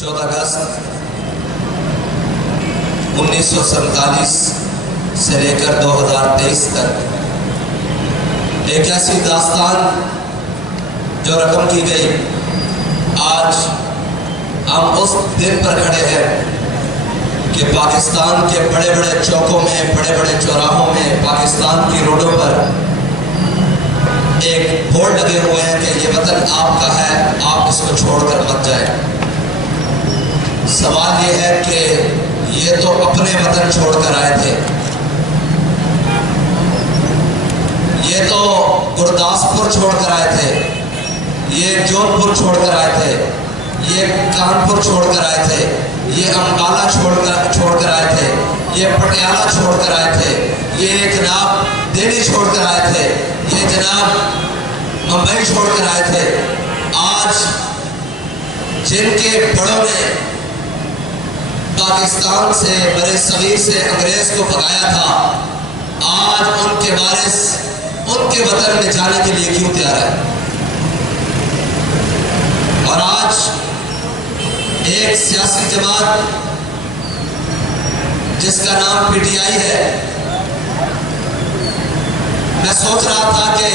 14 اگست 1947 سے لے کر 2023 تک ایک ایسی داستان جو رقم کی گئی، آج ہم اس دن پر کھڑے ہیں کہ پاکستان کے بڑے بڑے چوکوں میں، بڑے بڑے چوراہوں میں، پاکستان کی روڈوں پر ایک بورڈ لگے ہوئے ہیں کہ یہ وطن آپ کا ہے، آپ اس کو چھوڑ کر مت جائیں۔ سوال یہ ہے کہ یہ تو اپنے وطن چھوڑ کر آئے تھے، یہ تو گرداسپور چھوڑ کر آئے تھے، یہ جونپور چھوڑ کر آئے تھے، یہ کانپور چھوڑ کر آئے تھے، یہ امبالہ چھوڑ کر آئے تھے، یہ پٹیالہ چھوڑ کر آئے تھے، یہ جناب دہلی چھوڑ کر آئے تھے، یہ جناب ممبئی چھوڑ کر آئے تھے۔ آج جن کے بڑوں نے پاکستان سے، برِ صغیر سے انگریز کو بھگایا تھا، آج ان کے وارث ان کے وطن میں جانے کے لیے کیوں تیار ہے؟ اور آج ایک سیاسی جماعت جس کا نام PTI ہے، میں سوچ رہا تھا کہ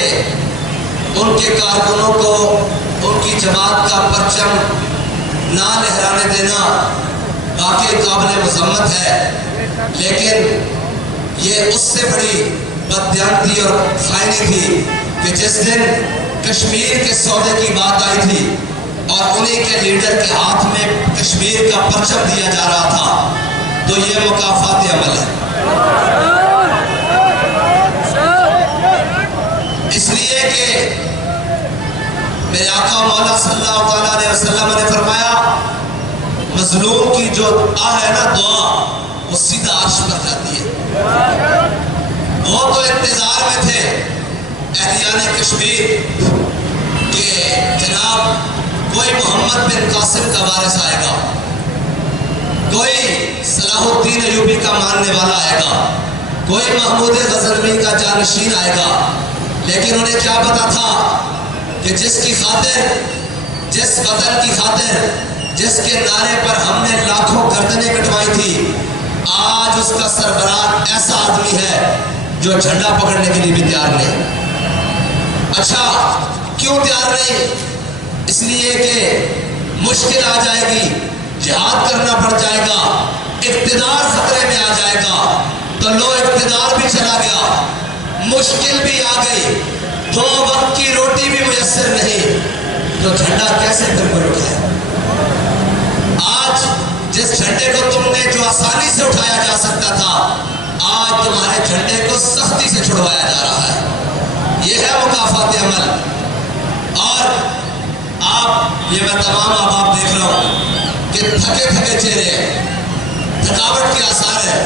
ان کے کارکنوں کو ان کی جماعت کا پرچم نہ لہرانے دینا واقعی قابل مذمت ہے، لیکن یہ اس سے بڑی بددیانتی اور خائنی تھی کہ جس دن کشمیر کے سودے کی بات آئی تھی اور انہی کے لیڈر کے ہاتھ میں کشمیر کا پرچم دیا جا رہا تھا، تو یہ مکافات عمل ہے۔ اس لیے کہ میرے آقا مولا صلی اللہ علیہ وسلم نے فرمایا، مظلوم کی جو ہے نا دعا، وہ سیدھا عرش پر جاتی ہے۔ وہ تو انتظار میں تھے اہلیان کشمیر کہ جناب کوئی محمد بن قاسم کا وارث آئے گا، کوئی صلاح الدین ایوبی کا ماننے والا آئے گا، کوئی محمود غزنوی کا جانشین آئے گا، لیکن انہیں کیا پتا تھا کہ جس کی خاطر، جس وطن کی خاطر، جس کے نعرے پر ہم نے لاکھوں گردنیں کٹوائی تھی، آج اس کا سربراہ ایسا آدمی ہے جو جھنڈا پکڑنے کے لیے بھی تیار نہیں۔ اچھا کیوں تیار نہیں؟ اس لیے کہ مشکل آ جائے گی، جہاد کرنا پڑ جائے گا، اقتدار خطرے میں آ جائے گا، تو لو اقتدار بھی چلا گیا، مشکل بھی آ گئی، 2 وقت کی روٹی بھی میسر نہیں، تو جھنڈا کیسے پھر کوئی اٹھائے؟ آج جس جھنڈے کو تم نے جو آسانی سے اٹھایا جا سکتا تھا، آج تمہارے جھنڈے کو سختی سے چھڑوایا جا رہا ہے۔ یہ ہے مکافات عمل۔ اور یہ میں تمام احباب دیکھ رہا ہوں کہ تھکے چہرے ہیں، تھکاوٹ کے آثار ہے،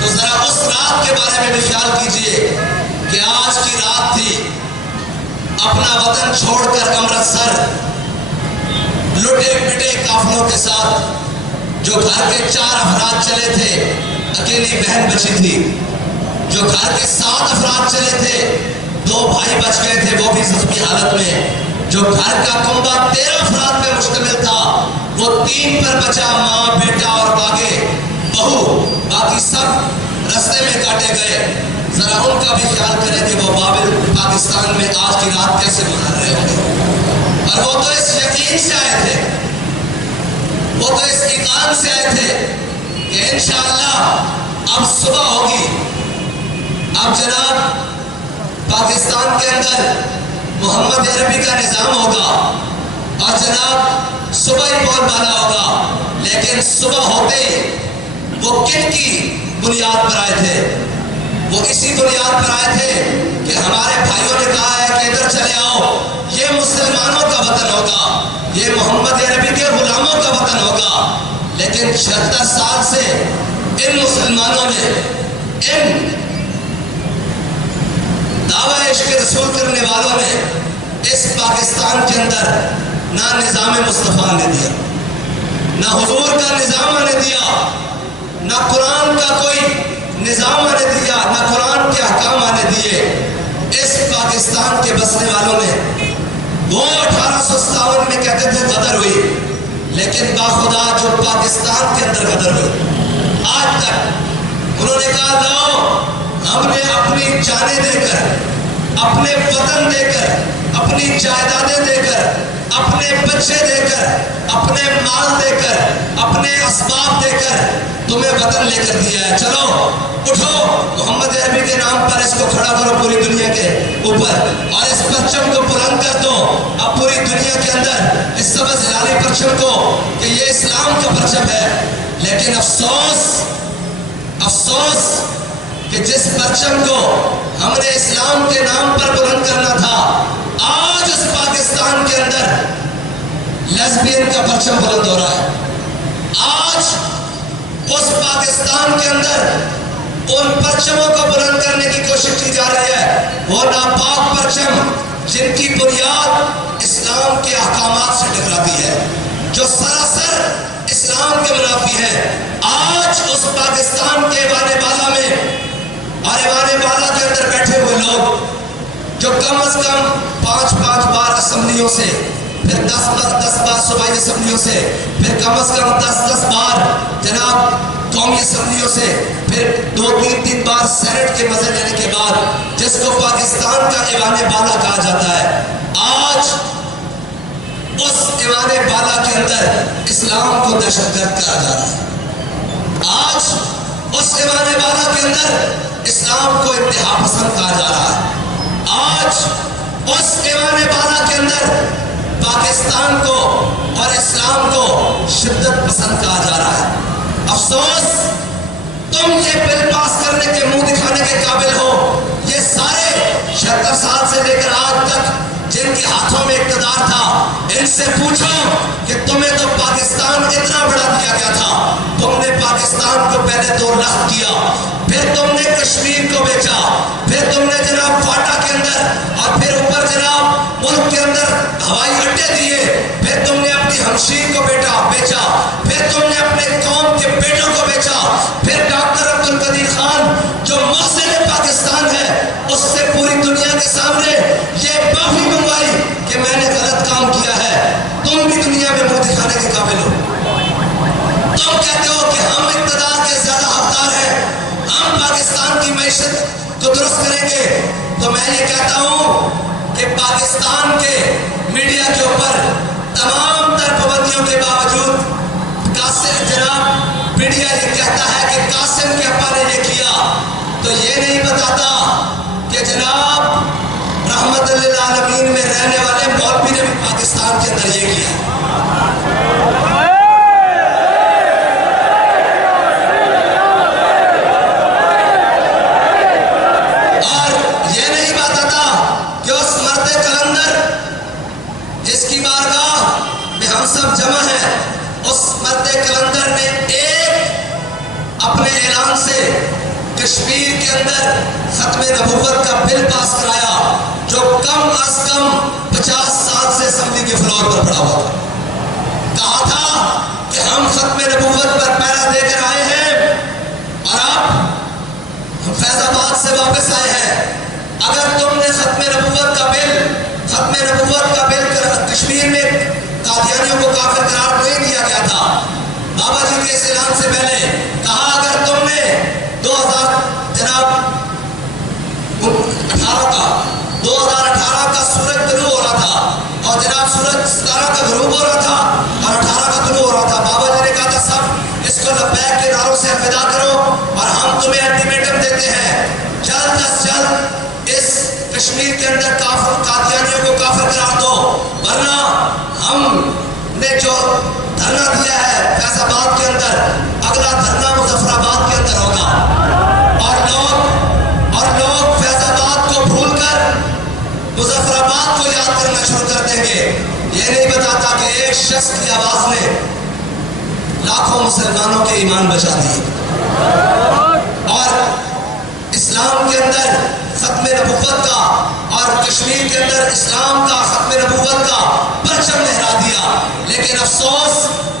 تو ذرا اس رات کے بارے میں بھی خیال کیجئے کہ آج کی رات تھی، اپنا وطن چھوڑ کر امرتسر لٹے پٹے قافلوں کے ساتھ جو گھر کے 4 افراد چلے تھے، اکیلی بہن بچی تھی، جو گھر کے 7 افراد چلے تھے، 2 بھائی بچ گئے تھے وہ بھی زخمی حالت میں، جو گھر کا کنبہ 13 افراد پہ مشتمل تھا وہ 3 پر بچا، ماں بیٹا اور بہو، باقی سب رستے میں کاٹے گئے۔ ذرا ان کا بھی خیال کریں کہ وہ بابل پاکستان میں آج کی رات کیسے گزار رہے ہوں گے۔ اور وہ تو اس یقین سے آئے تھے، وہ تو اس ایمان سے آئے تھے کہ انشاءاللہ اب صبح ہوگی، اب جناب پاکستان کے اندر محمد عربی کا نظام ہوگا اور جناب صبح ہی بول بالا ہوگا۔ لیکن صبح ہوتے وہ کن کی بنیاد پر آئے تھے؟ وہ اسی بنیاد پر آئے تھے کہ ہمارے بھائیوں نے کہا ہے کہ ادھر چلے آؤ، یہ مسلمانوں کا وطن ہوگا، یہ محمد عربی کے غلاموں کا وطن ہوگا۔ لیکن 76 سال سے ان مسلمانوں نے، ان دعویٰ عشق رسول کرنے والوں نے اس پاکستان کے اندر نہ نظام مصطفیٰ نے دیا، نہ حضور کا نظام نے دیا، نہ قرآن کا کوئی نظام نے دیا، نہ قرآن کے احکام نے دیے۔ اس پاکستان کے بسنے والوں نے وہ 1857 میں کہتے تھے غدر ہوئی، لیکن باخدا جو پاکستان کے اندر غدر ہوئی آج تک انہوں نے کہا لاؤ ہم نے اپنی جانیں دے کر، اپنے وطن دے کر، اپنی جائیدادیں دے کر، اپنے بچے دے کر، اپنے مال دے کر، اپنے اسباب دے کر تمہیں وطن لے کر دیا ہے، چلو اٹھو محمد عربی کے نام پر اس کو کھڑا کرو پوری دنیا کے اوپر اور اس پرچم کو بلند کر دو اب پوری دنیا کے اندر اس سبز ہلالی پرچم کو کہ یہ اسلام کا پرچم ہے۔ لیکن افسوس کہ جس پرچم کو ہم نے اسلام کے نام پر بلند کرنا تھا آج اس پاکستان کے اندر لیسبین کا پرچم بلند ہو رہا ہے۔ آج اس پاکستان کے اندر ان پرچموں کو بلند کرنے کی کوشش کی جا رہی ہے، وہ ناپاک پرچم جن کی بنیاد اسلام کے احکامات سے ٹکراتی ہے، جو سراسر اسلام کے منافی ہے۔ آج اس پاکستان کے ایوان بالا میں اور ایوان بالا کے اندر بیٹھے ہوئے لوگ جو کم از کم 5 بار اسمبلیوں سے، پھر 10 بار صوبائی اسمبلیوں سے، پھر کم از کم 10 بار جناب قومی اسمبلیوں سے، پھر 2-3 بار سینٹ کے مزے لینے کے بعد جس کو پاکستان کا ایوان بالا کہا جاتا ہے، آج اس ایوان بالا کے اندر اسلام کو دہشت گرد کہا جا رہا ہے۔ آج اس ایوان بالا کے اندر اسلام کو انتہا پسند کہا جا رہا ہے۔ آج اس ایوان بالا کے اندر پاکستان کو اور اسلام کو شدت پسند کہا جا رہا ہے۔ افسوس تم یہ بل پاس کرنے کے منہ دکھانے کے قابل ہو، یہ سارے 76 سال سے لے کر آج تک جن کے ہاتھوں میں اقتدار تھا ان سے پوچھو کہ تمہیں تو پاکستان اتنا بڑا دیا گیا تھا، تم نے پاکستان کو پہلے 2 لاکھ دیا، پھر تم نے کشمیر کو بیچا، پھر تم نے جناب فاٹا کے اندر اور پھر اوپر جناب ملک کے اندر ہوائی اڈے دیے، پھر تم نے اپنی ہمشیر کو بیچا، پھر تم نے اپنے قوم کے بیٹوں کو بیچا، پھر ڈاکٹر عبد القدیر خان جو محسن پاکستان ہے اس سے پوری دنیا کے سامنے یہ معافی منگوائی کہ میں نے غلط کام کیا ہے۔ تم بھی دنیا میں منہ دکھانے کے قابل ہو، تم کہتے ہو کہ ہم اقتدار کے زیادہ حقدار ہیں، ہم پاکستان کی معیشت کو درست کریں گے، تو میں یہ کہتا ہوں کہ پاکستان کے میڈیا کے اوپر تمام تر پابندیوں کے باوجود قاسم جناب میڈیا یہ کہتا ہے کہ قاسم کے ابا نے یہ کیا، تو یہ نہیں بتاتا کہ جناب رحمت للعالمین میں رہنے والے مولوی نے بھی پاکستان کے اندر یہ کیا۔ اور یہ نہیں بتاتا کہ اس مرد کلندر جس کی بارگاہ میں ہم سب جمع ہیں، اس مرد کلندر نے ایک اپنے اعلان سے کشمیر کے اندر ختم نبوت کا بل پاس کرایا جو کم از کم 50 سال سے اسمبلی کے فلور پر پڑا ہوا تھا۔ کہا تھا کہ ہم ختم نبوت پر پہرا دے کر آئے ہیں اور اب ہم فیض آباد سے واپس آئے ہیں، اگر تم نے ختم نبوت کا بل کشمیر میں قادیانیوں کو کافر قرار نہیں دیا گیا تھا، بابا جی کے اس اعلان سے پہلے کہا اگر تم نے 2018 کا سورج طلوع ہو رہا تھا اور جناب سورج 17 کا غروب ہو رہا تھا اور 18 کا طلوع ہو رہا تھا، بابا جی نے کہا تھا سب اس کو لبیک کے نعروں سے الوداع کرو اور ہم تمہیں الٹیمیٹم دیتے ہیں جلد از جلد اس کشمیر کے اندر قادیانیوں کو کافر قرار دو، ورنہ ہم نے جو دھرنا دیا ہے فیض آباد کے اندر اگلا دھرنا مظفر آباد کے اندر ہوگا اور لوگ فیض آباد کو بھول کر مظفر آباد کو یاد کرنا شروع کر دیں گے۔ یہ نہیں بتاتا کہ ایک شخص کی آواز نے لاکھوں مسلمانوں کے ایمان بچا دیے اور اسلام کے اندر ختم نبوت کا اور کشمیر کے اندر اسلام کا ختم نبوت کا پرچم لہرا دیا۔ لیکن افسوس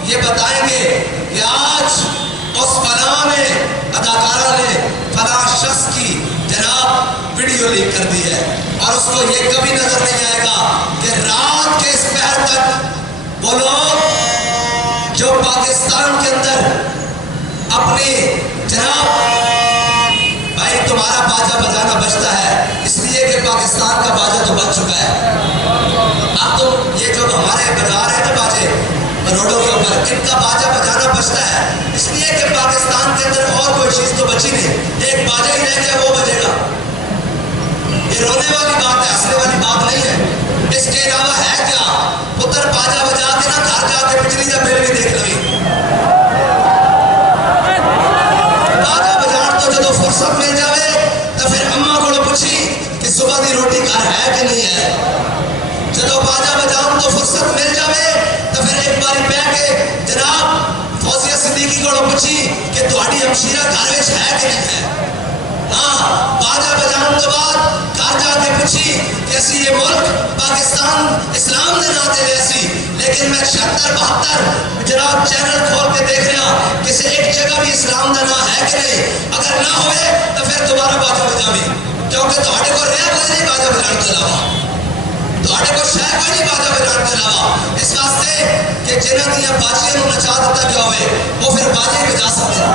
یہ بتائیں گے کہ آج اس فلاں نے اداکارہ نے فلاں شخص کی جناب ویڈیو لیک کر دی ہے اور اس کو یہ کبھی نظر نہیں آئے گا کہ رات کے اس پہر تک وہ لوگ جو پاکستان کے اندر اپنے جناب بھائی تمہارا باجا بجانا بچتا ہے اس لیے کہ پاکستان کا باجا تو بچ چکا ہے. اب تم یہ جو ہمارے بجا رہے ہیں نا باجے روڈوں کے اوپر ان کا باجا بجانا بچتا ہے اس لیے کہ پاکستان کے اندر اور کوئی چیز تو بچی نہیں, ایک باجا ہی رہ گیا وہ بجے گا. یہ رونے والی بات ہے, ہنسنے والی بات نہیں ہے. اس کے علاوہ ہے کیا؟ پتر باجا بجا کے نا گھر جا کے بجلی کا بل بھی دیکھ لوی. باجا بجان تو جدو فرصت مل جاوے تو پھر اماں کو پوچھی کہ صبح دی روٹی گھر ہے کہ نہیں ہے. جدو باجا بجان تو فرصت مل جاوے تو پھر ایک باری بیٹھ کے جناب فوزیہ صدیقی کو پوچھی کہ تہاڈی ہمشیرہ گھر وچ ہے کہ نہیں ہے. ہاں باجا بجان تو بعد گھر جا کے پوچھی کہ اسی یہ ملک پاکستان اسلام دے نام دے سی, لیکن میں 76-72 جناب چینل کھول کے دیکھ رہا کسی ایک جگہ بھی اسلام دا نام ہے کہ نہیں. اگر نہ ہوئے تو پھر دوبارہ باجا بجاوی, کیونکہ تہاڈے کو رہ کوئی نہیں باجا بجان کے علاوہ, تہاڈے کو شے کوئی نہیں باجا بجان کے علاوہ. اس واسطے کہ جنہاں دیاں باجیاں نوں نچا دیتا کیا ہوئے وہ پھر باجے ہی بجا سکتے ہیں.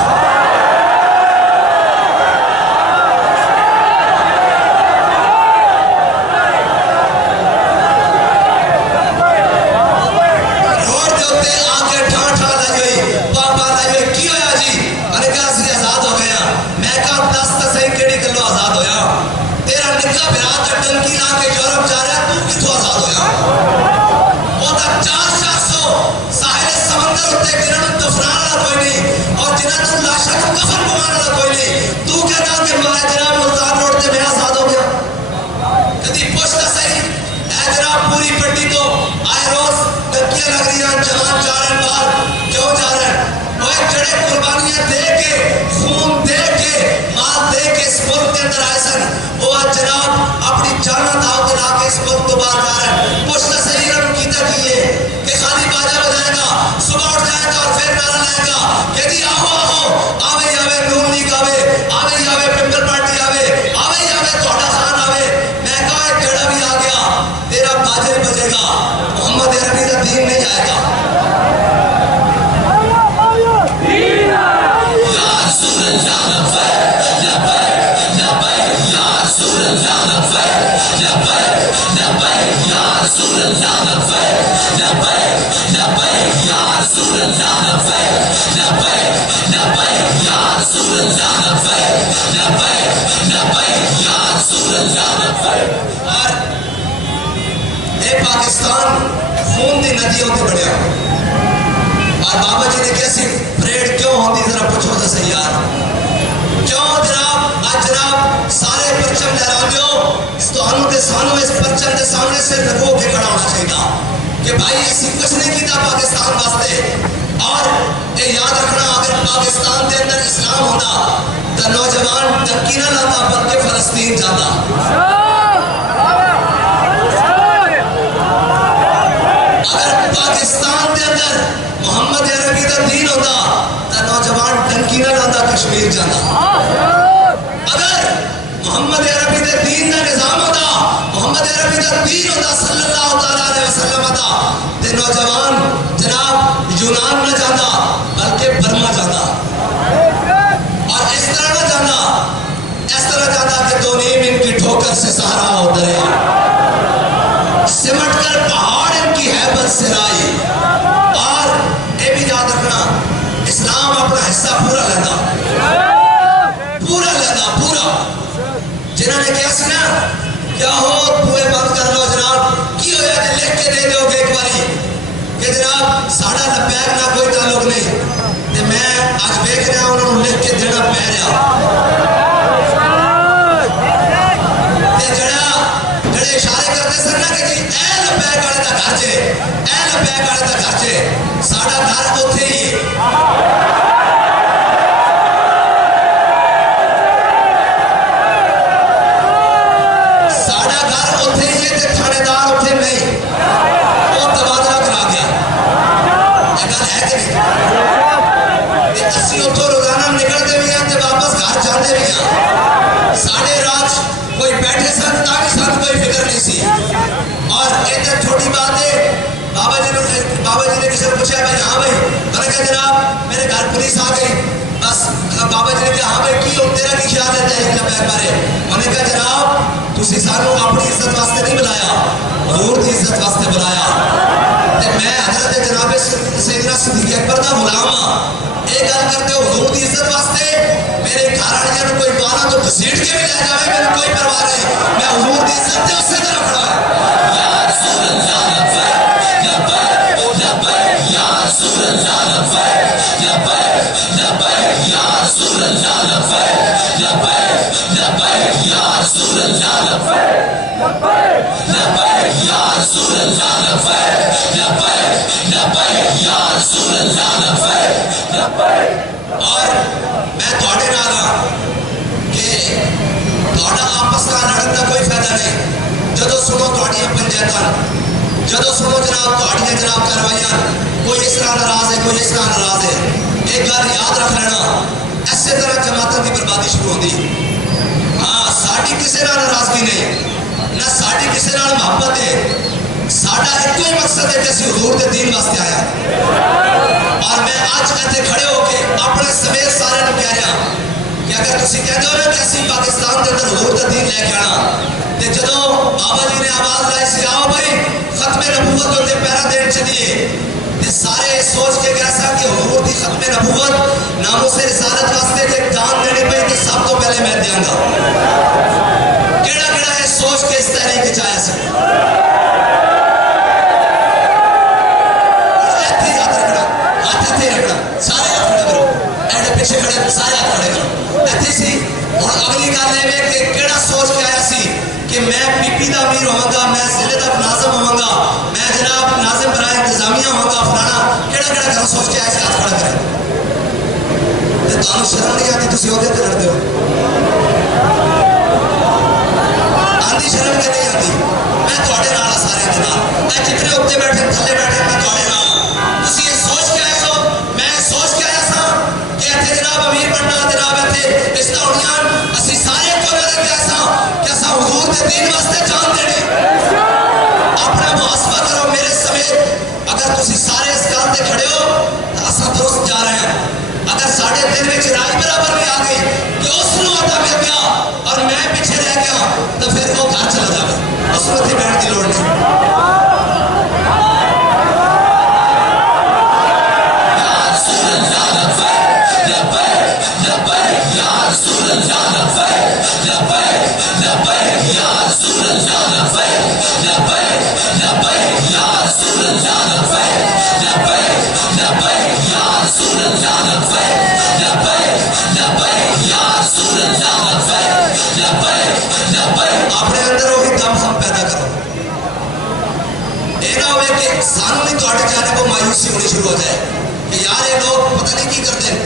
پاکستان خون دی ندیوں تے بڑھیا اور بابا جی نے کیسی پریڈ کیوں ہوندی ذرا پوچھو تو صحیح یار کیوں جناب. آج جناب سارے پرچم لہراندیو تہانوں تے سانوں اس پرچم دے سامنے سے لگو کے کھڑا ہونا چاہیے کہ بھائی اسی کچھ نہیں کیتا پاکستان واسطے. اور یہ یاد رکھنا اگر پاکستان دے اندر اسلام ہوتا تو نوجوان ٹکی نہ لاتا بلکہ فلسطین جاتا. اگر پاکستان دے اندر محمد عربی دا دین ہوتا تو نوجوان ٹنکی نہ لاتا کشمیر جاتا. اگر محمد عربی دے دین دا نظام ہوتا, محمد عربی دا دین ہوتا صلی اللہ علیہ وسلم ہوتا تے نوجوان جناب یونان نہ جاتا بلکہ برما جاتا. اور اس طرح نہ جانا, اس طرح جاتا کہ 2 ان کی ٹھوکر سے سہارا ہو دریا, سمٹ کر پہاڑ ان کی حیبت سے رائی. اور یہ بھی یاد رکھنا اسلام اپنا حصہ پورا لینا, پورا. جنہوں نے کیا سنا کیا ہو بوئے بند کر لو جناب کی ہو جائے لکھ کے دے دو گے ایک باری کہ جناب ساڑھا لبیک نہ کوئی تعلق نہیں تے میں آج بیک رہا ہوں انہوں نے لکھ کے دینا پہ رہا تے جڑے اشارے کرتے سن نا کہ جی اے لبیک آڑے دا گھر جے, اے لبیک آڑے دا گھر جے, ساڑھا گھر اتھے ہی اور ایک چھوٹی بات ہے بابا جی نے کسی نے پوچھا بھائی ہاں بھائی، میں نے کہا جناب میرے گھر پولیس آ گئی، بس بابا جی نے کہا ہاں بھائی کی تیرا کی خیال ہے لبیک بارے؟ انہوں نے کہا جناب تسی سانو اپنی عزت واسطے نہیں بلایا، حضور دی عزت واسطے بلایا، تے میں حضرت جناب سیدنا صدیق اکبر دا غلام ہاں، یہ گل کرتے ہو حضور دی عزت واسطے، میرے گھر والے نوں کوئی بالا تو گھسیٹ کے بھی لے جائے میرے کوئی پرواہ نہیں، میں حضور دی عزت تے اسے طرح کھڑا ہے۔ یا رسول اللہ لبیک لبیک لبیک یا رسول اللہ لبیک لبیک لبیک یا رسول اللہ لبیک لبیک لبیک یا رسول اللہ لبیک لبیک یا رسول اللہ لبیک لبیک لبیک یا رسول اللہ لبیک لبیک۔ اور میں تھوڑے نال ہاں کہ تھوڑا آپس کا لڑن کا کوئی فائدہ نہیں، جدو سنو تھوڑیاں پنچایتاں، جدو سنو جناب تھوڑیاں جناب کاروائیاں، کوئی اس طرح ناراض ہے کوئی اس طرح ناراض ہے، ایک گل یاد رکھ لینا ایسے طرح جماعتوں کی بربادی شروع ہوتی۔ ہاں ساڈی کسی نال ناراضگی نہیں، نہ ساڈی کسی نال محبت ہے، ساڈا ایک ہی مقصد ہے کہ اسی حضور دے دین واسطے آیا، اور میں آج اتنے کھڑے ہو کے اپنے سمیت سارے نوں کہہ رہا کہ اگر تسی کہتے ہو نا کہ اسی پاکستان دے اندر حضور دا دین لے کے آنا، تے جدوں بابا جی نے آواز لائی سی آؤ بھائی ختم نبوت ہوتے پیرا دین چلیے، تے سارے سوچ کے گئے سا کہ حضور دی ختم نبوت ناموس رسالت واسطے کہ جان دینی پئی کہ سب تو پہلے میں دیاں گا، کیڑا کیڑا ہے سوچ کے اس تحریک چ آیا سی؟ سارے ہاتھ کھڑے کرو، ایڈے پیچھے کھڑے سارے ہاتھ کھڑے کرو، ایتھے سی ہن اگلی گل اے کہ کیڑا سوچ کے آیا سی کہ میں پی پی دا امیر ہوواں گا، میں ضلع دا ناظم ہوواں گا، میں جناب ناظم برائے انتظامیہ ہوواں گا، فلانا کیڑا کیڑا گھر سوچ کے آیا سی؟ ہاتھ کھڑا کرے تے تانوں شرم نہیں آتی تسی عہدے تے لڑدے ہو؟ آندی شرم کہ نہیں آتی؟ میں تھوڑے نال آ سارے دے نال، اے جتنے اوتے بیٹھے تھلے بیٹھے میں تھوڑے نال ہاں، تسی یہ سوچ کے آئے سو، میں سوچ کے آیا سا کہ ایتھے جناب امیر بننا، جناب ایتھے اس دوران اسی سارے کو لے کے آئے سا کہ اساں حضور دے دین واسطے جان دینے۔ اپنا محاسبہ کرو میرے سمیت، اگر تسی سارے اس گل تے کھڑے ہو تو اساں درست جا رہے ہیں، اگر ساڈے دل وچ رائے برابر بھی آ گئی کہ اس نوں عہدہ مل گیا اور میں پیچھے رہ گیا تو پھر وہ گھر چلا جائے، اس کو اتنے بیٹھنے کی لوڑ نہیں۔ اپنے اندر وہی دم خم پیدا کرو، یہ نہ ہوئے کہ سانوں بھی تھوڑے جانے کو مایوسی ہونی شروع ہو جائے کہ یار یہ لوگ پتہ نہیں کی کرتے ہیں،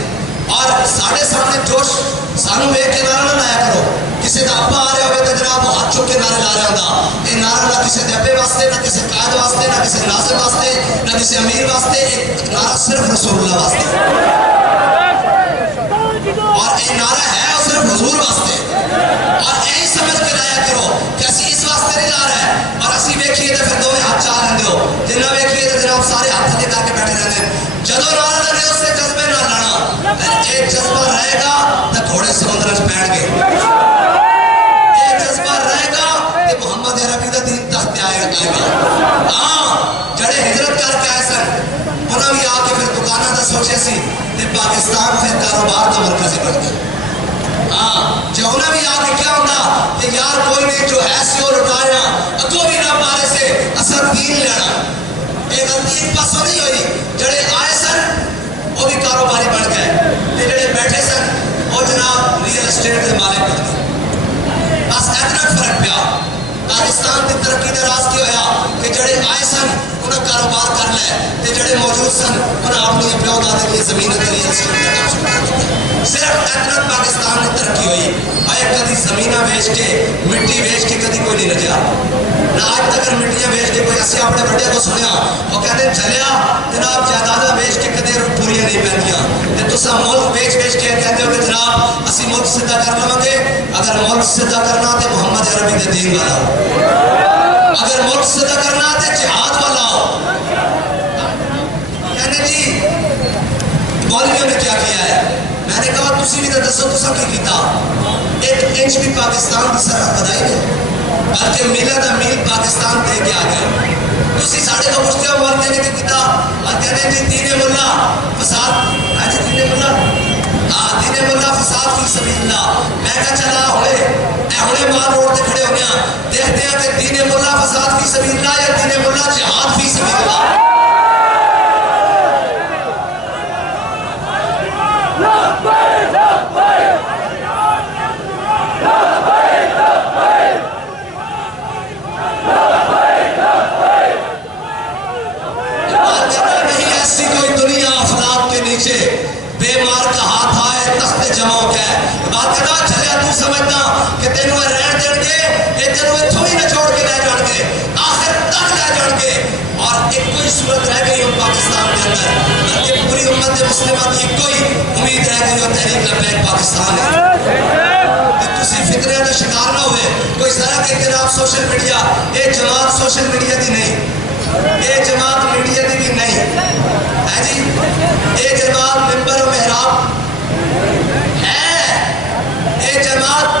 اور ساڑھے سامنے جوش سانوں ایک کے نعرہ نہ لایا کرو، کسی دا ابا آ رہے ہوئے تو جناب وہ ہاتھ چک کے نعرے لا رہا ہوتا، یہ نعرہ نہ کسی دے ابے واسطے، نہ کسی قائد واسطے، نہ کسی ناظم واسطے، نہ کسی امیر واسطے، ایک نعرہ صرف رسول اللہ واسطے، اور یہ نعرہ ہے وہ صرف حضور واسطے، اور یہی سمجھ کے لایا کرو کہ اسی اس واسطے نہیں لا رہے ہیں، اور اسی ویکھیے تو پھر دوویں ہاتھ چاہ رہے ہو، جنہ ویکھیے تو جناب سارے ہاتھ لے کر کے بیٹھے رہتے ہیں، جدو نعرہ لگے اس سے جذبے نہ لانا، ایک جذبہ رہے گا تو گھوڑے سمندر میں بیٹھ گئے، ایک جذبہ رہے گا کہ محمد عربی دا دین تخت آئے گا، ہاں جڑے ہجرت کر کے آئے سن انہوں بھی آ کے پھر دکانہ دا سوچے سی کہ پاکستان پھر کاروبار دا مرکز بن گیا، ہاں جو انہیں بھی آگے کیا ہونا کہ یار کوئی نہیں جو ہے سی وہ لٹایا اگو بھی نہ پارے سے اثر دین لینا، ایک غلطی ایک پاسوں نہیں ہوئی، جڑے آئے سن وہ بھی کاروباری بن گئے، جڑے بیٹھے سن وہ جناب ریئل اسٹیٹ کے مالک بن گئے، بس اتنا فرق پیا۔ پاکستان کی ترقی کا راز کی ہویا کہ جڑے آئے سن انہیں کاروبار کر لے، تے جڑے موجود سن انہیں اپنی پیو دادے لیے زمین کے ریئل اسٹیٹ کا کام شروع کر دیا، صرف اتنا پاکستان میں ترقی ہوئی، آئے کدی زمینہ بیچ کے مٹی بیچ کے کدی کوئی نہیں رجا، نہ آج تک مٹیاں بیچ کے کوئی، اسی اپنے بڑے کو سنیا وہ کہتے ہیں چلیا جناب جائیداداں بیچ کے کدی پوریاں نہیں پہنتیاں، تے تساں ملک بیچ بیچ کے کہتے ہو کہ جناب اسی ملک سدھا کر لواں گے، اگر ملک سدھا کرنا تے محمد عربی دے دین والا اگر ملک صدا کرنا ہے جہاد والا ہو. کہنے جی مولویوں نے کیا کیا ہے؟ میں نے کہا تسی بھی دسو تسا کی کیتا. 1 انچ بھی پاکستان کی سرحد بدائی نہیں بلکہ میلہ دا میل پاکستان دے کے آ گیا. تسی ساڑھے کو پوچھتے ہو مولویوں نے کی کیتا اور کہنے جی دین ملا فساد دین ملا دین ملا فساد فی سبیل اللہ. میں کہا چلا ہوئے مال روڈ دے کھڑے ہو گیا دیکھتے ہیں کہ دین ملا فساد فی سبیل اللہ یا دین ملا جہاد فی سبیل اللہ. بے مار کا ہاتھ آئے تخت جماؤ کیا ہے بات کرنا چلے تو سمجھنا کہ تینوں رہن دیں گے یہ تینوں تھوڑی نہ چھوڑ کے لے جان گے آخر تک لے جان گے. اور ایک کوئی صورت رہ گئی ہو پاکستان کے اندر بلکہ پوری امت مسلمہ کی کوئی امید رہ گئی ہو تحریک لبیک پاکستان ہے. تسی فکرے کا شکار نہ ہوئے کوئی ذرا کہ جناب سوشل میڈیا یہ جماعت سوشل میڈیا دی نہیں یہ جماعت میڈیا دی بھی نہیں ہے جی. یہ جماعت ممبر و محراب ہے یہ جماعت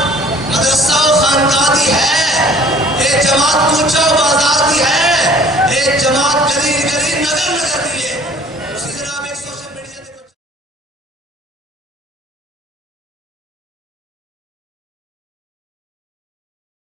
مدرسہ و خانقاہ دی ہے یہ جماعت کوچہ